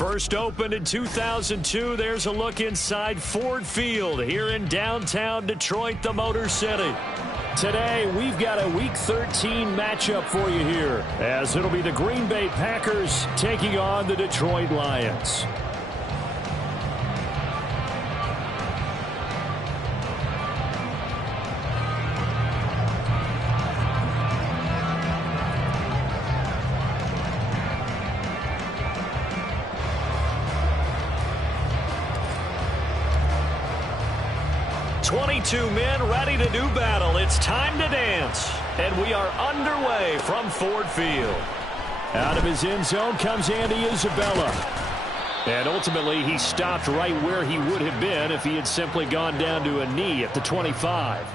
First opened in 2002, there's a look inside Ford Field here in downtown Detroit, the Motor City. Today, we've got a Week 13 matchup for you here, as it'll be the Green Bay Packers taking on the Detroit Lions. Two men ready to do battle. It's time to dance. And we are underway from Ford Field. Out of his end zone comes Andy Isabella. And ultimately, he stopped right where he would have been if he had simply gone down to a knee at the 25.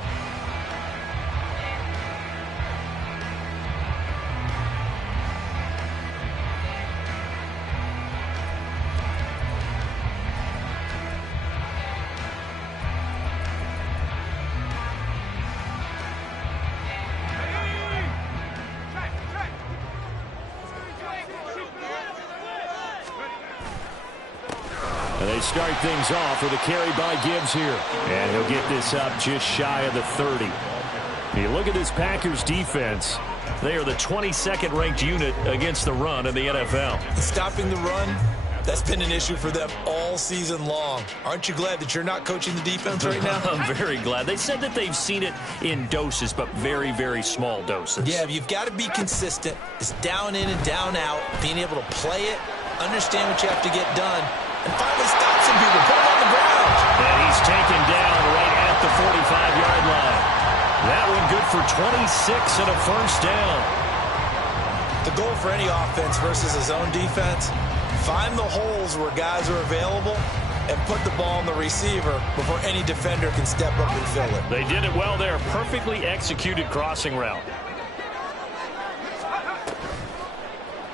They start things off with a carry by Gibbs here. And he'll get this up just shy of the 30. You look at this Packers defense. They are the 22nd ranked unit against the run in the NFL. Stopping the run, that's been an issue for them all season long. Aren't you glad that you're not coaching the defense right now? I'm very glad. They said that they've seen it in doses, but very, very small doses. Yeah, you've got to be consistent. It's down in and down out, being able to play it, understand what you have to get done, and finally stop some people, put them on the ground. And he's taken down right at the 45-yard line. That one good for 26 and a first down. The goal for any offense versus his own defense, find the holes where guys are available and put the ball on the receiver before any defender can step up and fill it. They did it well there. Perfectly executed crossing route.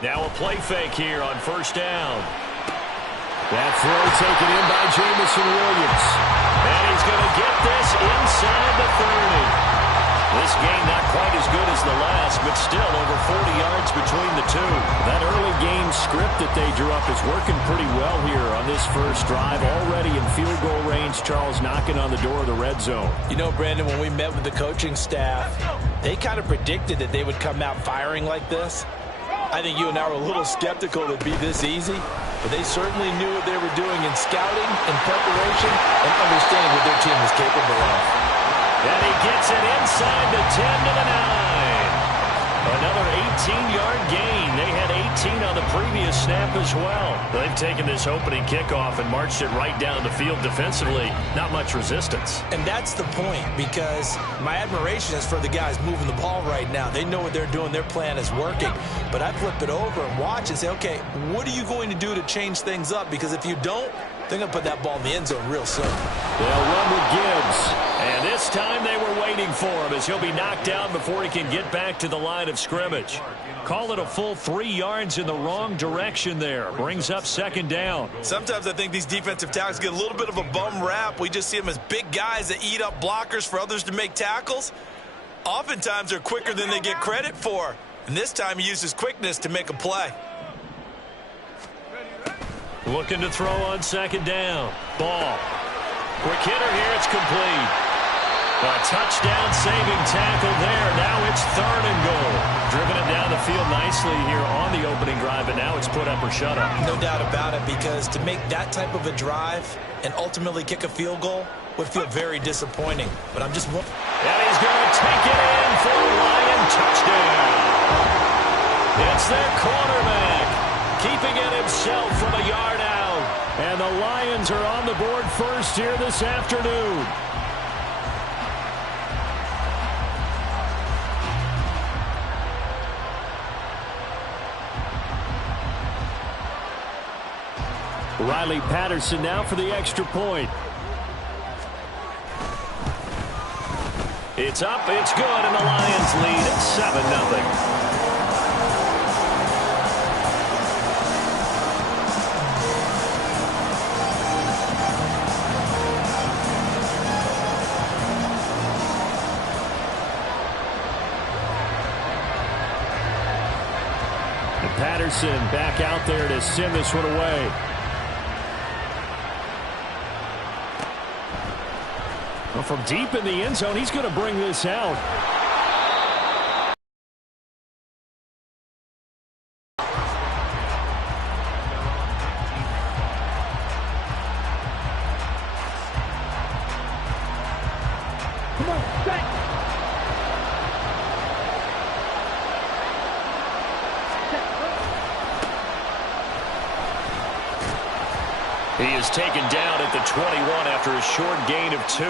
Now a play fake here on first down. That throw taken in by Jamison Williams. And he's going to get this inside the 30. This game not quite as good as the last, but still over 40 yards between the two. That early game script that they drew up is working pretty well here on this first drive. Already in field goal range, Charles knocking on the door of the red zone. You know, Brandon, when we met with the coaching staff, they kind of predicted that they would come out firing like this. I think you and I were a little skeptical it would be this easy, but they certainly knew what they were doing in scouting, in preparation, and understanding what their team was capable of. And he gets it inside the 10 to the 9. Another 18-yard gain. They had 18 on the previous snap as well. They've taken this opening kickoff and marched it right down the field defensively. Not much resistance. And that's the point, because my admiration is for the guys moving the ball right now. They know what they're doing. Their plan is working. But I flip it over and watch and say, okay, what are you going to do to change things up? Because if you don't, they're going to put that ball in the end zone real soon. They'll run with Gibbs. And this time they were waiting for him as he'll be knocked down before he can get back to the line of scrimmage. Call it a full 3 yards in the wrong direction there. Brings up second down. Sometimes I think these defensive tackles get a little bit of a bum rap. We just see them as big guys that eat up blockers for others to make tackles. Oftentimes they're quicker than they get credit for. And this time he uses quickness to make a play. Looking to throw on second down. Ball. Quick hitter here. It's complete. A touchdown-saving tackle there. Now it's 3rd and goal. Driven it down the field nicely here on the opening drive, and now it's put up or shut up. No doubt about it, because to make that type of a drive and ultimately kick a field goal would feel very disappointing. But I'm just... And he's going to take it in for a Lion touchdown. It's their quarterback, keeping it himself from a yard out. And the Lions are on the board first here this afternoon. Riley Patterson now for the extra point. It's up, it's good, and the Lions lead at 7-0. Patterson back out there to send this one away. Well, from deep in the end zone, he's going to bring this out. He is taken down at the 21 after a short gain of 2.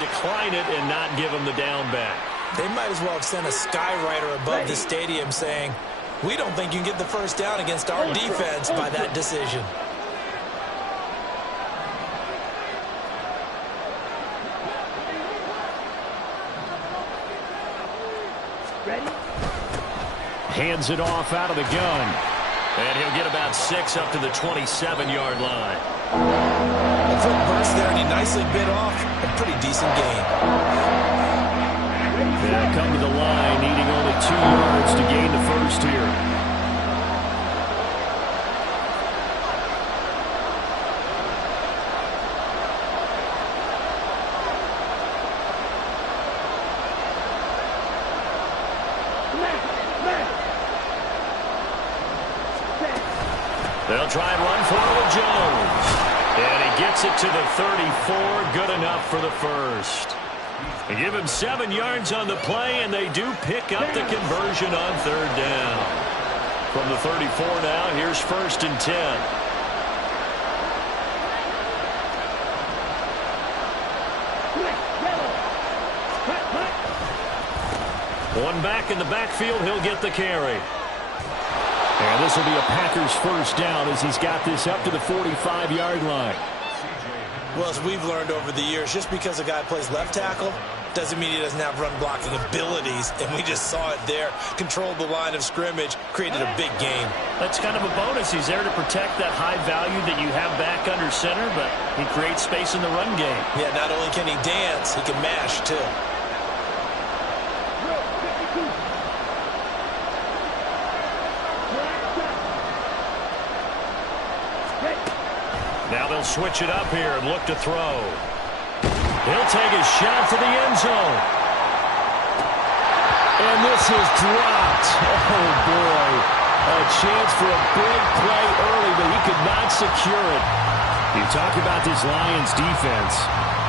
Decline it and not give him the down back. They might as well have sent a skywriter above the stadium saying, we don't think you can get the first down against our defense by that decision. Hands it off out of the gun. And he'll get about 6 up to the 27-yard line. A quick burst there, and he nicely bit off a pretty decent gain. They'll come to the line, needing only 2 yards to gain the first here. They'll try and run for it with Jones. And he gets it to the 34. Good enough for the first. They give him 7 yards on the play, and they do pick up the conversion on 3rd down. From the 34 now, here's 1st and 10. One back in the backfield, he'll get the carry. And this will be a Packers first down as he's got this up to the 45-yard line. Well, as we've learned over the years, just because a guy plays left tackle doesn't mean he doesn't have run-blocking abilities. And we just saw it there. Controlled the line of scrimmage, created a big gain. That's kind of a bonus. He's there to protect that high value that you have back under center, but he creates space in the run game. Yeah, not only can he dance, he can mash, too. Now they'll switch it up here and look to throw. He'll take a shot for the end zone. And this is dropped. Oh, boy. A chance for a big play early, but he could not secure it. You talk about this Lions defense.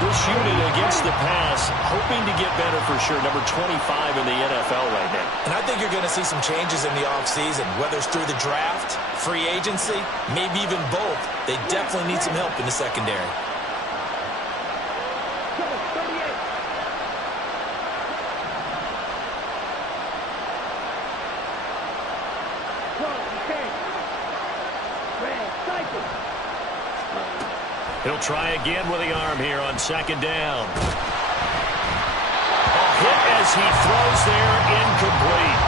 This unit against the pass, hoping to get better for sure. Number 25 in the NFL right now. And I think you're going to see some changes in the offseason, whether it's through the draft, free agency, maybe even both. They definitely need some help in the secondary. He'll try again with the arm here on 2nd down. A hit as he throws there, incomplete.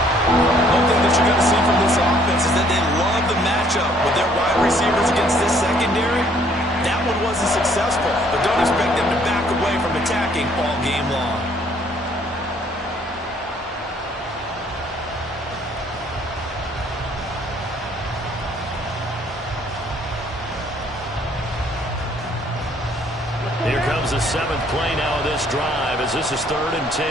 One thing that you're going to see from this offense is that they love the matchup with their wide receivers against this secondary. That one wasn't successful, but don't expect them to back away from attacking all game long. becomes the 7th play now of this drive as this is 3rd and 10.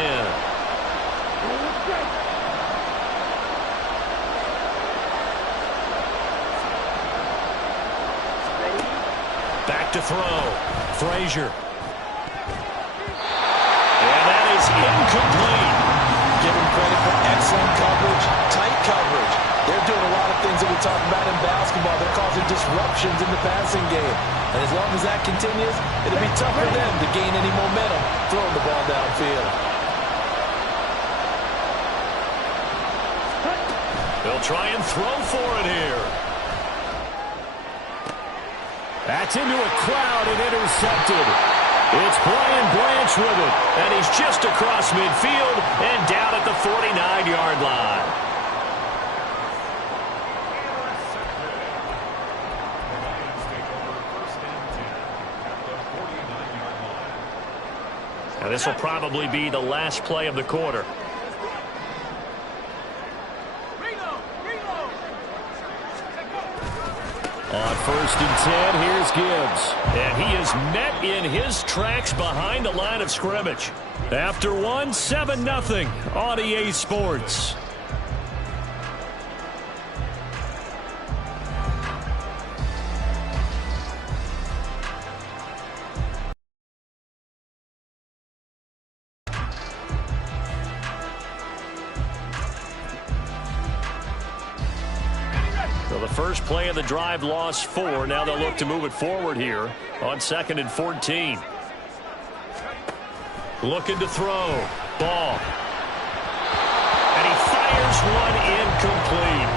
Back to throw. Frazier. And that is incomplete. Give him credit for excellent coverage, tight coverage. They're doing a lot of things that we talk about in basketball. They're causing disruptions in the passing game. And as long as that continues, it'll be tough for them to gain any momentum throwing the ball downfield. They'll try and throw for it here. That's into a crowd and intercepted. It's Brian Branch with it, and he's just across midfield and down at the 49-yard line. Now this will probably be the last play of the quarter. On 1st and 10, here's Gibbs. And he is met in his tracks behind the line of scrimmage. After one, 7-0 on EA Sports. So the first play of the drive lost 4. Now they'll look to move it forward here on 2nd and 14. Looking to throw. Ball. And he fires one incomplete.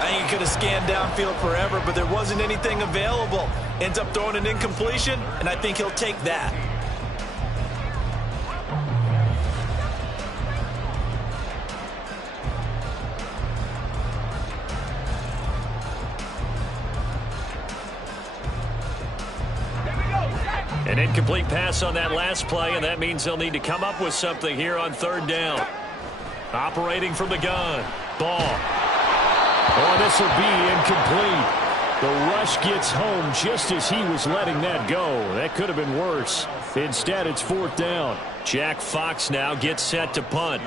I think he could have scanned downfield forever, but there wasn't anything available. Ends up throwing an incompletion, and I think he'll take that. An incomplete pass on that last play, and that means they'll need to come up with something here on 3rd down. Operating from the gun. Ball. Oh, this will be incomplete. The rush gets home just as he was letting that go. That could have been worse. Instead, it's 4th down. Jack Fox now gets set to punt.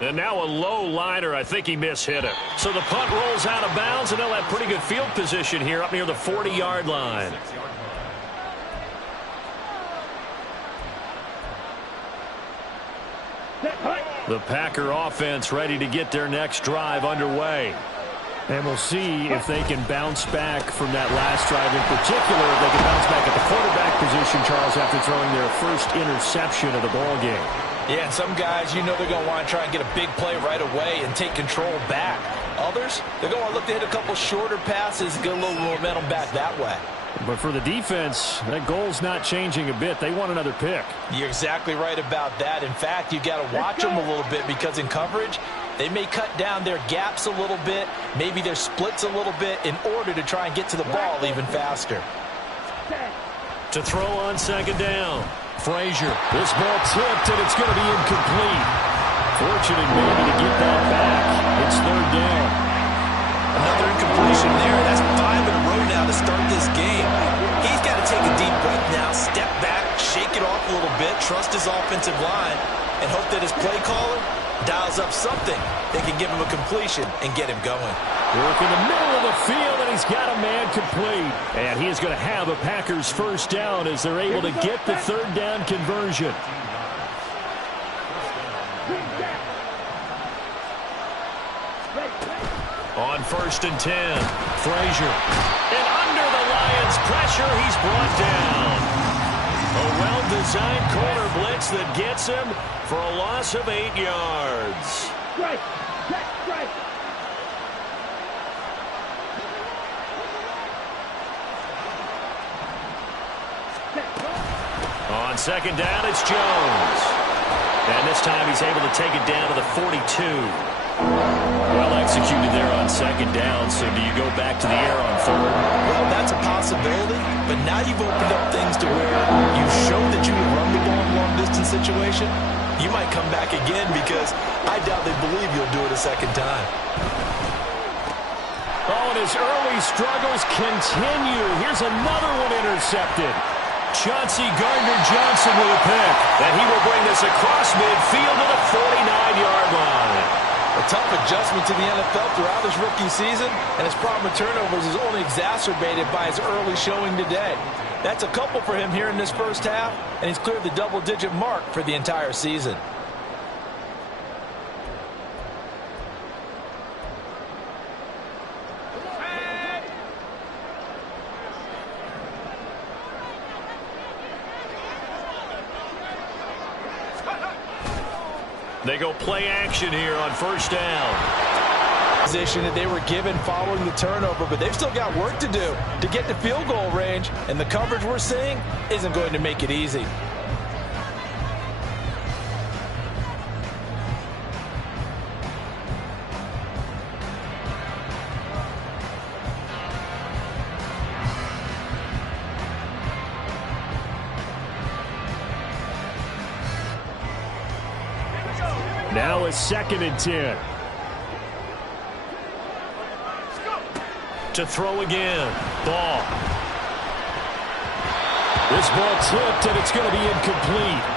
And now a low liner. I think he mishit it. So the punt rolls out of bounds, and they'll have pretty good field position here up near the 40-yard line. The Packer offense ready to get their next drive underway. And we'll see if they can bounce back from that last drive. In particular, if they can bounce back at the quarterback position, Charles, after throwing their first interception of the ball game. Yeah, and some guys, you know they're going to want to try and get a big play right away and take control back. Others, they're going to look to hit a couple shorter passes and get a little momentum back that way. But for the defense, that goal's not changing a bit. They want another pick. You're exactly right about that. In fact, you got to watch them a little bit because in coverage, they may cut down their gaps a little bit, maybe their splits a little bit in order to try and get to the ball even faster. To throw on 2nd down. Frazier. This ball tipped, and it's going to be incomplete. Fortunate maybe to get that back. It's 3rd down. Another incompletion there. That's 5 in a row now to start this game. He's got to take a deep breath now, step back, shake it off a little bit, trust his offensive line, and hope that his play caller dials up something that can give him a completion and get him going. Work in the middle of the field, and he's got a man complete. And he is going to have a Packers 1st down as they're able to get the 3rd down conversion. On 1st and 10, Frazier. And under the Lions' pressure, he's brought down. A well-designed corner blitz that gets him for a loss of 8 yards. Right. On 2nd down, it's Jones. And this time he's able to take it down to the 42. Well executed there on 2nd down, so do you go back to the air on 3rd? Well, that's a possibility, but now you've opened up things to where you showed that you can run the ball in a long-distance situation. You might come back again because I doubt they believe you'll do it a 2nd time. Oh, and his early struggles continue. Here's another one intercepted. Chauncey Gardner-Johnson with a pick. And he will bring this across midfield to the 49-yard line. A tough adjustment to the NFL throughout his rookie season, and his problem with turnovers is only exacerbated by his early showing today. That's a couple for him here in this first half, and he's cleared the double-digit mark for the entire season. They go play action here on first down. Position that they were given following the turnover, but they've still got work to do to get to field goal range, and the coverage we're seeing isn't going to make it easy. Now it's 2nd and 10. To throw again. Ball. This ball tipped, and it's going to be incomplete.